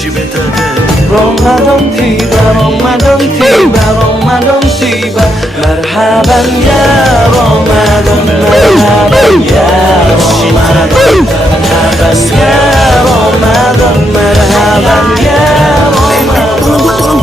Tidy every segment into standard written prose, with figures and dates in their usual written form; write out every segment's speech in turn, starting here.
地べたでロマドンティーバロマドンティーバロマドンティーバمرحبا يا رمضان مرحبا يا رمضان مرحبا يا رمضان مرحبا يا رمضان.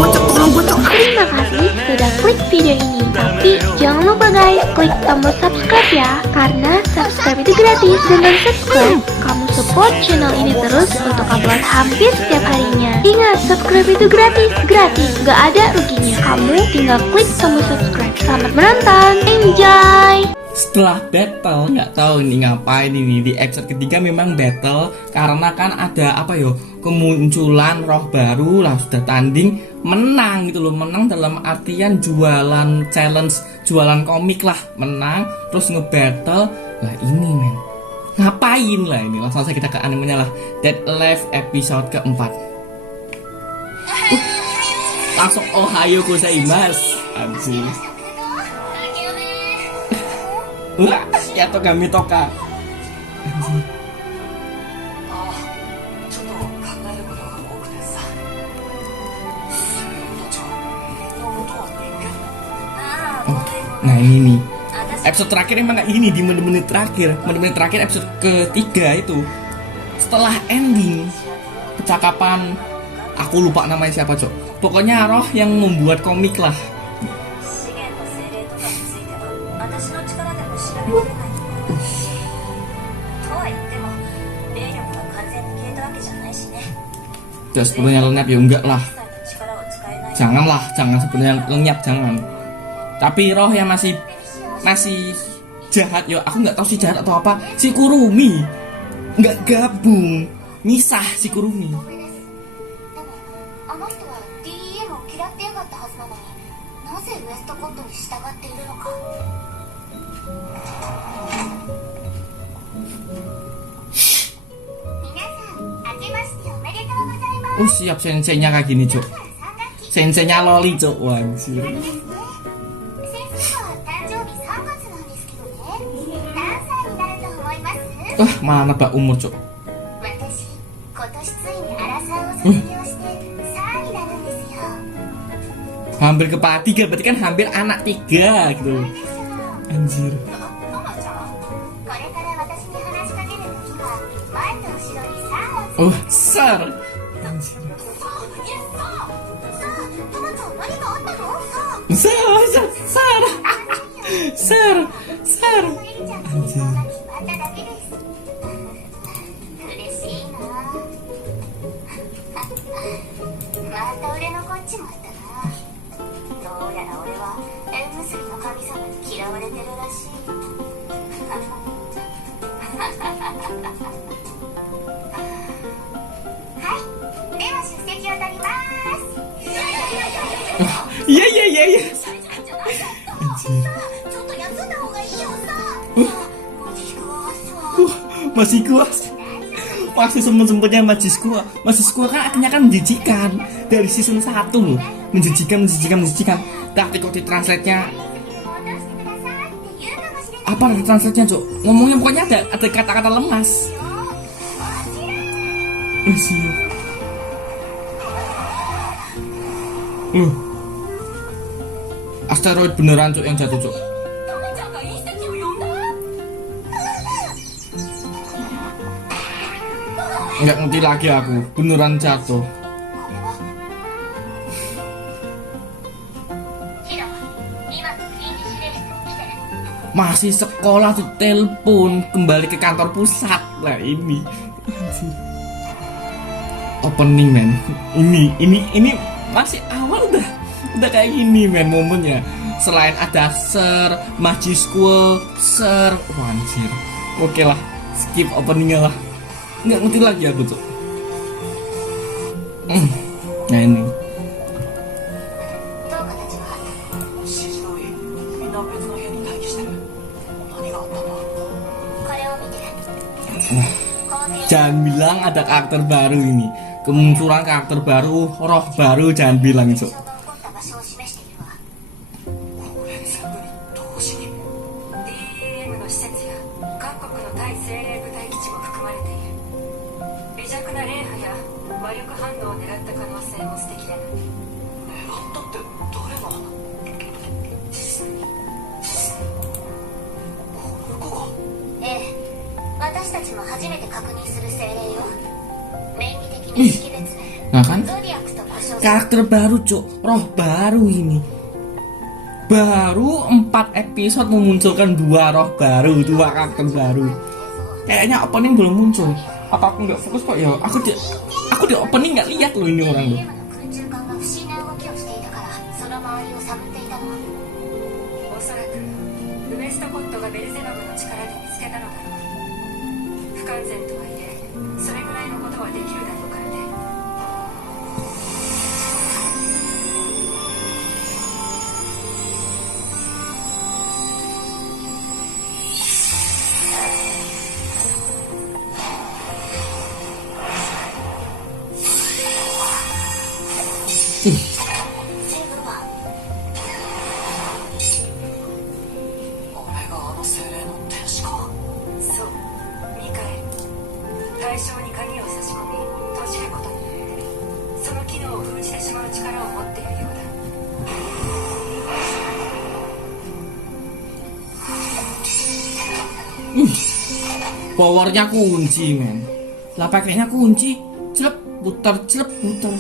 Terima kasih sudah klik video ini. Tapi jangan lupa guys, klik tombol subscribe ya. Karena subscribe itu gratis. Dengan subscribe, kamu support channel ini terus untuk upload hampir setiap harinya. Ingat, subscribe itu gratis. Gratis, gak ada ruginya. Kamu tinggal klik tombol subscribe. Selamat menonton, enjoy! Setelah battle, nggak tahu ini ngapain ini di episode ketiga. Memang battle karena kan ada apa yo, kemunculan roh baru lah, sudah tanding menang gitu loh. Menang dalam artian jualan challenge, jualan komik lah, menang terus ngebattle lah. Ini men, ngapain lah ini? Langsung saja kita ke animenya lah. Dead Alive episode keempat. Langsung ohayo gozaimasu anjir. Ya toh kami toka. Nah ini nih episode terakhir emang kayak gini di menit-menit terakhir. Menit-menit terakhir episode ketiga itu setelah ending percakapan, aku lupa namanya siapa cok. Pokoknya roh yang membuat komik lah. Udah sepenuhnya lenyap ya enggak lah. Janganlah, jangan sepenuhnya lenyap, jangan. Tapi roh yang masih jahat ya, aku nggak tahu si jahat atau apa. Si Kurumi nggak gabung, misah si Kurumi. Oh siap, senseinya kayak gini cok. Senseinya loli cok, wajir. Malah nebak umur cok. Hampir kepala 3, berarti kan hampir anak 3 gitu. Anjir. Sir. Sir. Anjir. Iya. Masih kuat. Masih sempet-sempetnya Majisku kan akhirnya kan menjijikan. Dari season 1 loh. Menjijikan. Tapi kok di translate-nya apa di translate-nya cok? Ngomongnya pokoknya ada kata-kata lemas. Asteroid beneran cok yang jatuh cok. Nggak ngerti lagi aku, beneran jatuh. Masih sekolah tuh telepon kembali ke kantor pusat lah ini. Opening men, ini masih awal udah kayak gini men momennya. Selain ada Sir, Majisku, Sir, anjir. Oke lah, skip openingnya lah. Nggak ngerti lagi aku tuh. Nah ini. Jangan bilang ada karakter baru ini. Kemunculan karakter baru, roh baru, jangan bilang itu. 狙った可能性も捨てきれない。狙ったって誰が？この子が？ええ、私たちも初めて確認する精霊よ。免疫的に識別名 Nah kan ゾディアクと故障 karakter baru cuk, roh baru ini. Baru 4 episode memunculkan 2 roh baru, 2 karakter baru. Kayaknya opening belum muncul. Apa aku nggak fokus kok ya? Aku di opening nggak lihat loh ini orang loh. 空中管が不審な動きをしていたからその周りを探っていたの。おそらくウエストコットがベルゼバブの力で見つけたのだろう。不完全とはいえそれぐらいのことはできるだろうからね。セブは俺があの精霊の天使か？そうミカエル、対象に鍵を差し込み閉じることによってその機能を封じてしまう力を持っているようだ。 Powernya kunci men. Lah pakainya kunci. Celep putar, celep putar.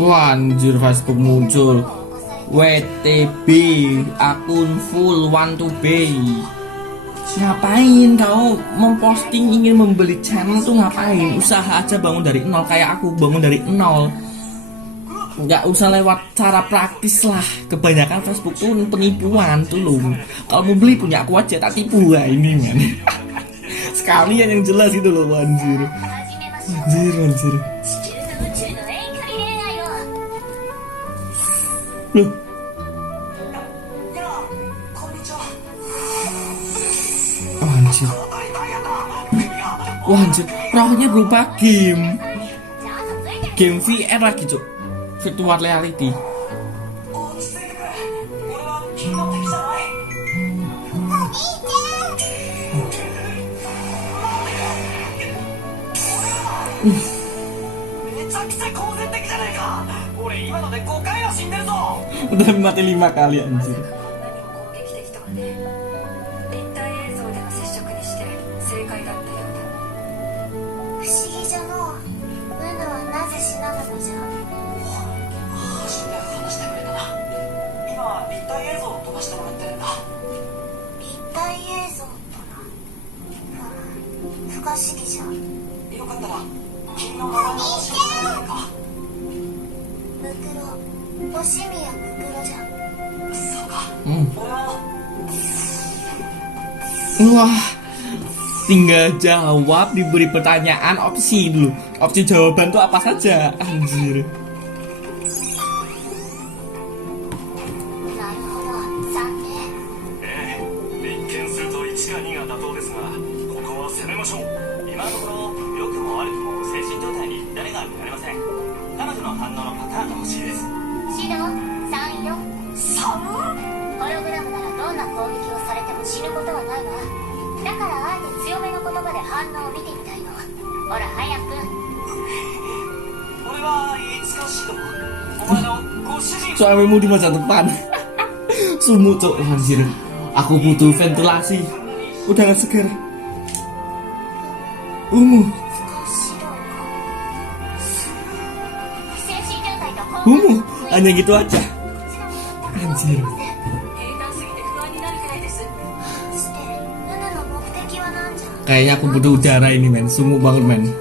Wah anjir Facebook muncul WTB akun full want to pay. Ngapain kau memposting ingin membeli channel tuh ngapain? Usaha aja bangun dari nol kayak aku bangun dari nol. Nggak usah lewat cara praktis lah. Kebanyakan Facebook tuh penipuan tuh loh. Kalau mau beli punya aku aja tak tipu lah ini men. Sekalian yang jelas itu loh anjir. Anjir. Loh. Oh, anjir. Wah anjir, rohnya berupa game VR lagi cuk. Virtual reality. Udah mati 5 kali anjir. Wah, tinggal jawab, diberi pertanyaan, opsi dulu. Opsi jawaban tuh apa saja, anjir. Suamimu di masa depan. Sumut cok anjir. Aku butuh ventilasi. Udah gak segar. Hanya gitu aja. Anjir. Kayaknya aku butuh udara ini men, sungguh banget men.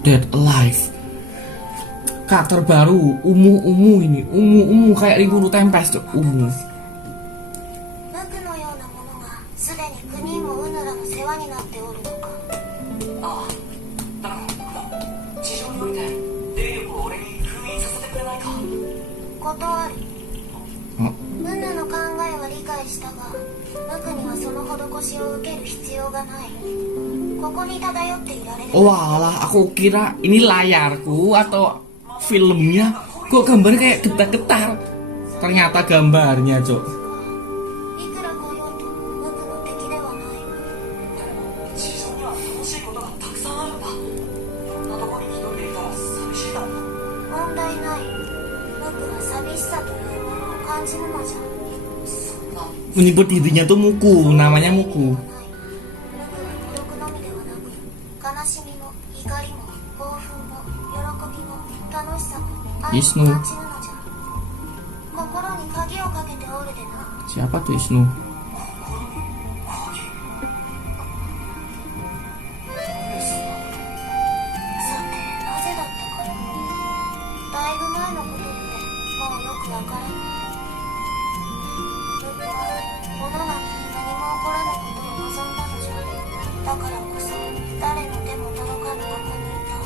Dead Alive. Karakter baru, ungu ini, ungu kayak Rikuru Tempest tuh, ungu. 無垢のようなものがすでに9人もウヌラの世話になっておるのか。ああ、だから地上に降りて霊力を俺に封印させてくれないか。断る。あ、ウヌの考えは理解したが、無垢にはその施しを受ける必要がない。ここに漂っていられる。 Walah, aku kira ini layarku atau filmnya. Kok gambarnya kayak getar-getar. Ternyata gambarnya, Cok. いくら来ようと無垢の敵ではない。地上には楽しいことがたくさんあるんだ。こんなとこに一人でいたら寂しいだろう。問題ない。無垢は寂しさというものを感じるのじゃ。 Menyebut dirinya tuh Muku, namanya Muku. 無垢は孤独のみではなく、悲しみも怒りも興奮も喜びも楽しさも愛も感じるのじゃ。心に鍵をかけておるでな。 Siapa tuh Isnu? さて、なぜだったかな。だいぶ前のことってもうよくわからない。僕は物が身に何も起こらぬことを望んだのじゃ。だからこそ誰の手も届かぬここにいた。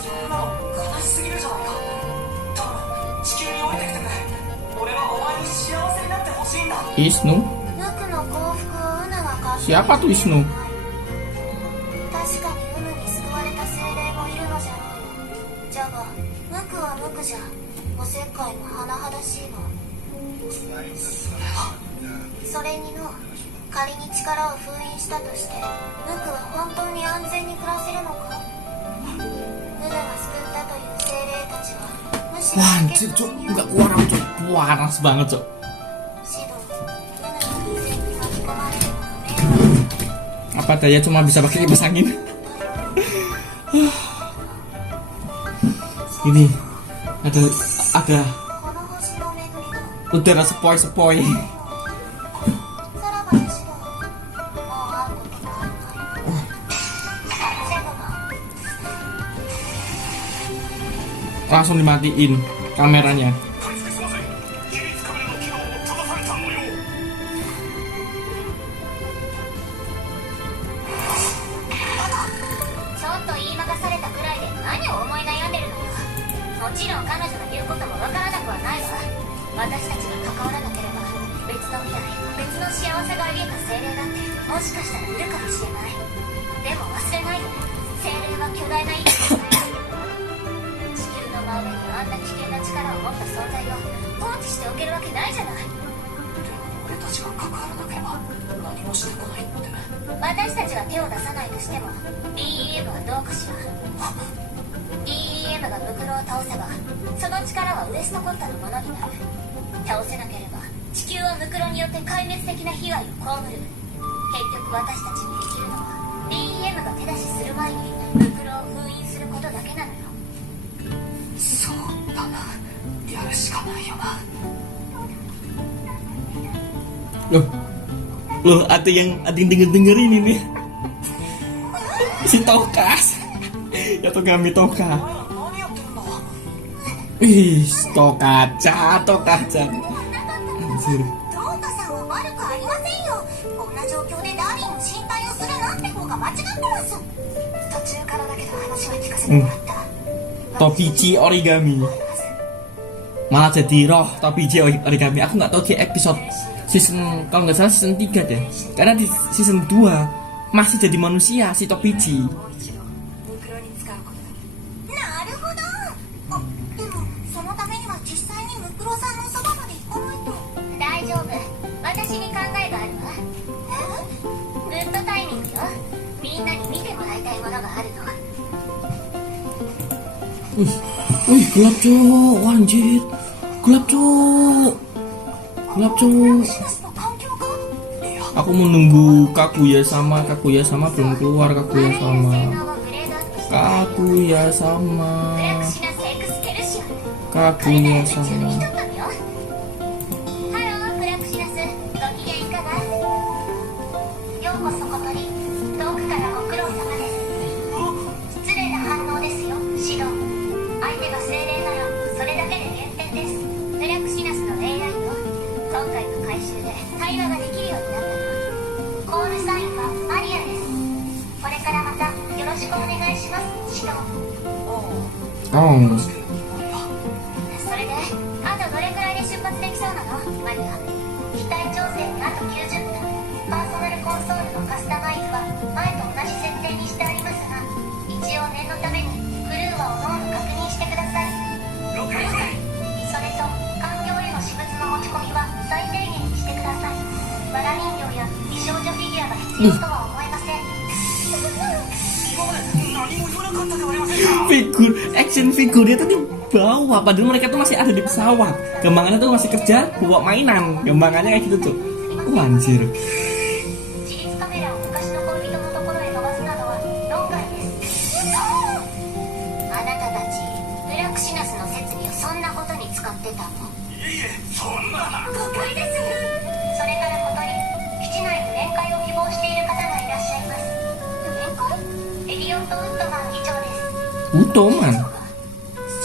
そんなの悲しすぎるじゃないか。頼む、地球に降りてきてくれ。俺はお前に幸せになってほしいんだ。 Isnu? 無垢の幸福をウヌが勝手に Siapa tuh Isnu? 確かにウヌに救われた精霊もいるのじゃろうよ。じゃが無垢は無垢じゃ。おせっかいも甚だしいわ。それにの仮に力を封印したとして無垢は本当に安全に暮らせるのか。ウヌが救ったという精霊たちはむしろ Wah, anjir, Cok. Enggak kuat aku, Cok. Panas banget, Cok. 指導ウヌの犠牲に巻き込まれるのが迷惑じゃ。 Apa daya cuma bisa pakai kipas angin. Ini ada この星の巡りの udara sepoi-sepoi. さらばの指導、もう会うこともあるまい。セグマ、 Langsung dimatiin kameranya. 取り付けすいません。秘密カメラの機能を閉ざされた模様。ちょっと言いまかされたくらいで何を思い悩んでるのよ。もちろん彼女が言うこともわからなくはないわ。私たちが関わらなければ別の未来、別の幸せが見えた精霊だってもしかしたらいるかもしれない。でも忘れないで、精霊は巨大な意味を持っている。地球の真上にあんな危険な力を持った存在を放置しておけるわけないじゃない。でも俺たちが関わらなければ何もしてこないって。私たちが手を出さないとしても DEM はどうかしら。 DEM がムクロを倒せばその力はウエストコッタのものになる。倒せなければ地球はムクロによって壊滅的な被害を被る。結局私たちにできるのは DEM が手出しする前にムクロを封印することだけなのよ。そうだな、やるしかないよな。 Loh, ada yang denger-dengerin ini. Si Tokas. Ya Togami Toka. 何やってるんだ。 Ih, Tokacha. Anjir. トータさんは悪くありませんよ。こんな状況でダーリンの心配をするなんて方が間違ってます。途中からだけど話は聞かせてもらった。 Tobichi Origami. Malah jadi roh Tobichi Origami. Aku nggak tahu di episode season, kalau nggak salah season 3 deh. Karena di season 2 masih jadi manusia si Tobichi. なるほど。あ、でもそのためには実際にムクロさんのそばまで行かないと。大丈夫。私に考えがあるわ。グッドタイミングよ。みんなに見てもらいたいものがあるの。 Wih, gelap cok, anjir. Gelap cok. Aku menunggu Kaguya sama belum keluar Kaguya sama. 性能をグレードアップし Kaguya sama. ブラクシナスエクスペルシオン。 Kaguya 宇宙のひと sama. っ飛びよ。ハロー、クラクシナス。ご機嫌いかが？ようこそ小鳥。遠くからご苦労様です。失礼な反応ですよ、シド。相手が精霊なら、それだけで減点です。クラクシナスの AI よ。今回の回収で対話ができるようになったの。コールサインはマリアです。これからまたよろしくお願いします、シド。 Oh. それで、あとどれくらいで出発できそうなの、マリア。機体調整にあと90分。パーソナルコンソールのカスタマイズは前と同じ設定にしてありますが、一応念のためにクルーはおのおの確認してください。それと、環境への私物の持ち込みは最低限にしてください。バラ人形や美少女フィギュアが必要とは思えません。 Figur, action figure dia tuh dibawa, padahal mereka tuh masih ada di pesawat. Gampangannya tuh masih kerja bawa mainan, gampangannya kayak gitu tuh. Anjir. 自立カメラを昔の恋人のところへ飛ばすなどは論外です。あなたたち、ブラクシナスの設備をそんなことに使ってたの？いえ、そんな。誤解です。それから小鳥、基地内に面会を希望している方がいらっしゃいます。面会？エリオット・ウッドマン議長です。 Utoman. シ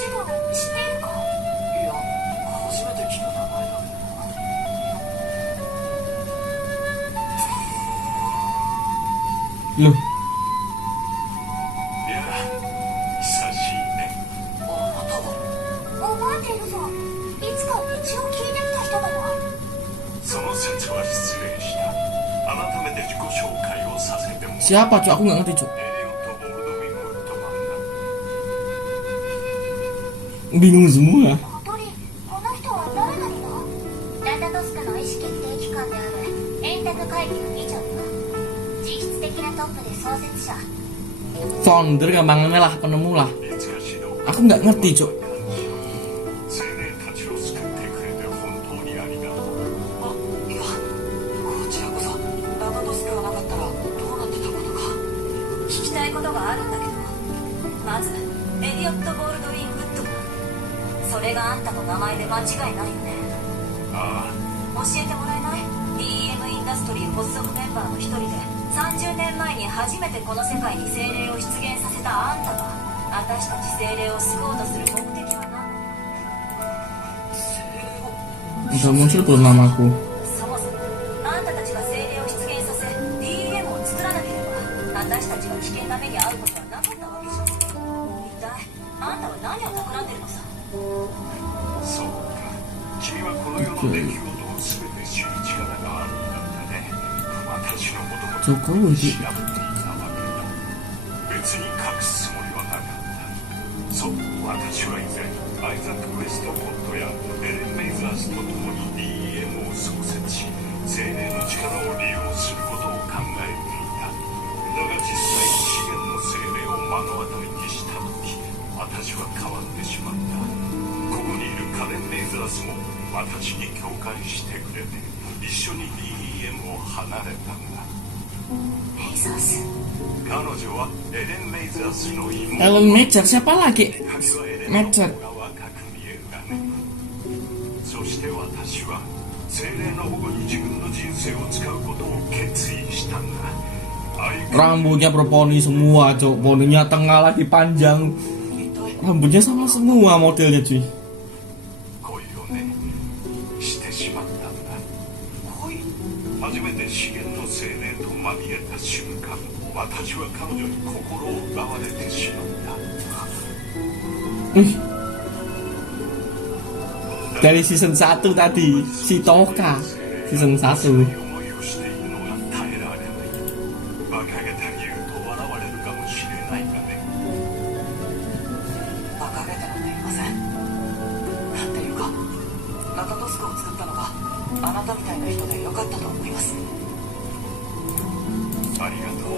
ド、知っているか？いや、初めて聞いた名前だ。 Loh, いや、久しいね。あなたは？覚えているぞ。いつか道を聞いてきた人だな。その説は失礼した。改めて自己紹介をさせてもらう。 siapa cok? Aku nggak ngerti cok. エリオット・ボルドウィン・ウッドマンだ。 Bingung semua. 小鳥、この人は誰々だ？ラタトスカの意思決定機関である円卓会議の議長よ。実質的なトップで創設者。 Founder gampangannya lah, penemu lah. いつか指導 Aku nggak ngerti cok. 青年たちを救ってくれて本当にありがとう。あ、いや、こちらこそラタトスクがなかったらどうなってたことか。聞きたいことがあるんだけど、まずエリオット・ボールドウィン・ウッドマン、それがあんたの名前で間違いないよね。あ教えてもらえない？ DEM インダストリー発足メンバーの一人で30年前に初めてこの世界に精霊を出現させたあんたが、私たち精霊を救おうとする目的は何？精霊を Udah muncul belum namaku? そもそもあんたたちが精霊を出現させ DEM を作らなければ私たちが危険な目に遭うことはなかったわけじゃん。一体あんたは何を企んでるのさ。あ、そうか。君はこの世の出来事を全て知る力があるんだったね。私のことも調べていたわけだ。別に隠すつもりはなかった。そう、私は以前アイザック・ウェストコットやエレン・メイザースと共に DEM を創設し、精霊の力を利用することを考えていた。だが実際資源の精霊を目の当たりにした時、私は変わってしまった。ここにいるカレン・メイザースも私に共感してくれて、一緒に DEM を離れたんだ。メイザース。彼女はエレン・メイザースの妹。 Ellen Major, siapa lagi? 髪はエレン Major. の方が若く見えるがね。そして私は精霊の保護に自分の人生を使うことを決意したんだ。Rambutnya berponi semua cok, poninya tengah lagi panjang. Rambutnya sama semua modelnya cuy. 恋をね、してしまったんだ。恋？初めて資源の精霊とまみえた瞬間、私は彼女に心を奪われてしまった。 Dari season 1 tadi, si Toka season 1. 思いをしているのが耐えられない。馬鹿げた言うと笑われるかもしれないがね。馬鹿げてなんていません。なんていうか、ラタトスクを作ったのがあなたみたいな人でよかったと思います。ありがとう。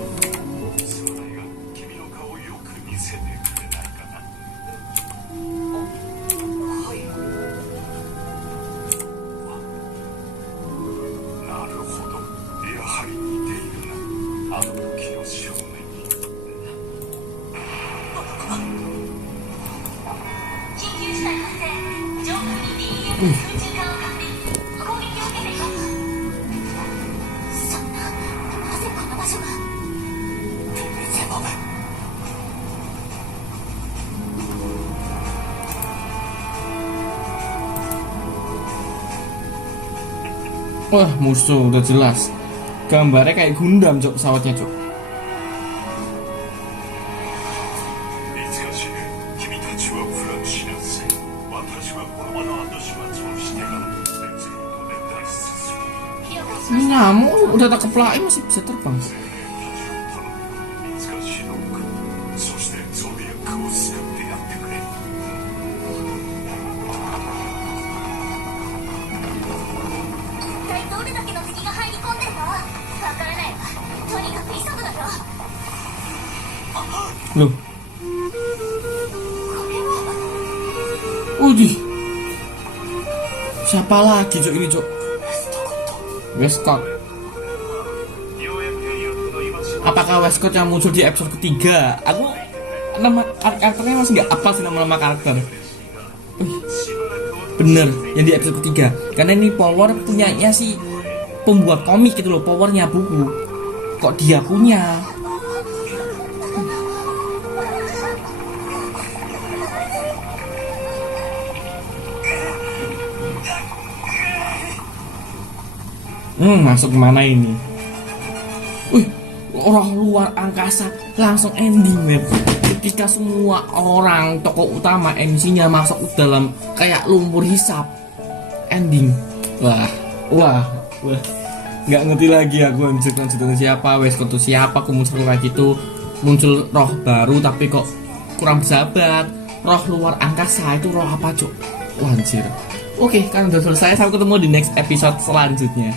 すまないが、君の顔をよく見せてくれないかな。はい。なるほど。やはり似ているな。あの時の少年に。Wah, musuh udah jelas. Gambarnya kayak Gundam, Cok, pesawatnya, Cok. いつか死ぬ君たちはプランしなさい私はこのまま後始末をしてから全然で脱出する Ini nyamuk udah tak keplai masih bisa terbang. いつか死のうかそしてゾディアックを救ってやってくれ 一体どれだけの敵が入り込んでるの？わからないわ。とにかく急ぐのよ。 Loh, これは Udih. Siapa lagi, Cok, ini, Cok? Westcott. ようやくエリオットの居場所 Apakah Westcott yang muncul di episode ketiga? Aku nama karakternya masih nggak apa sih nama karakter. Bener, yang di episode ketiga. Karena ini power punyanya si pembuat komik gitu loh, powernya buku. Kok dia punya? Masuk kemana ini? Wih, roh luar angkasa langsung ending, Web. Ketika semua orang tokoh utama MC-nya masuk dalam kayak lumpur hisap, ending. Wah. Nggak ngerti lagi aku lanjutannya siapa, Westcott itu siapa, aku muncul kayak gitu, muncul roh baru tapi kok kurang bersahabat. Roh luar angkasa itu roh apa, Cok? Wah, anjir. Oke, kan udah selesai. Sampai ketemu di next episode selanjutnya.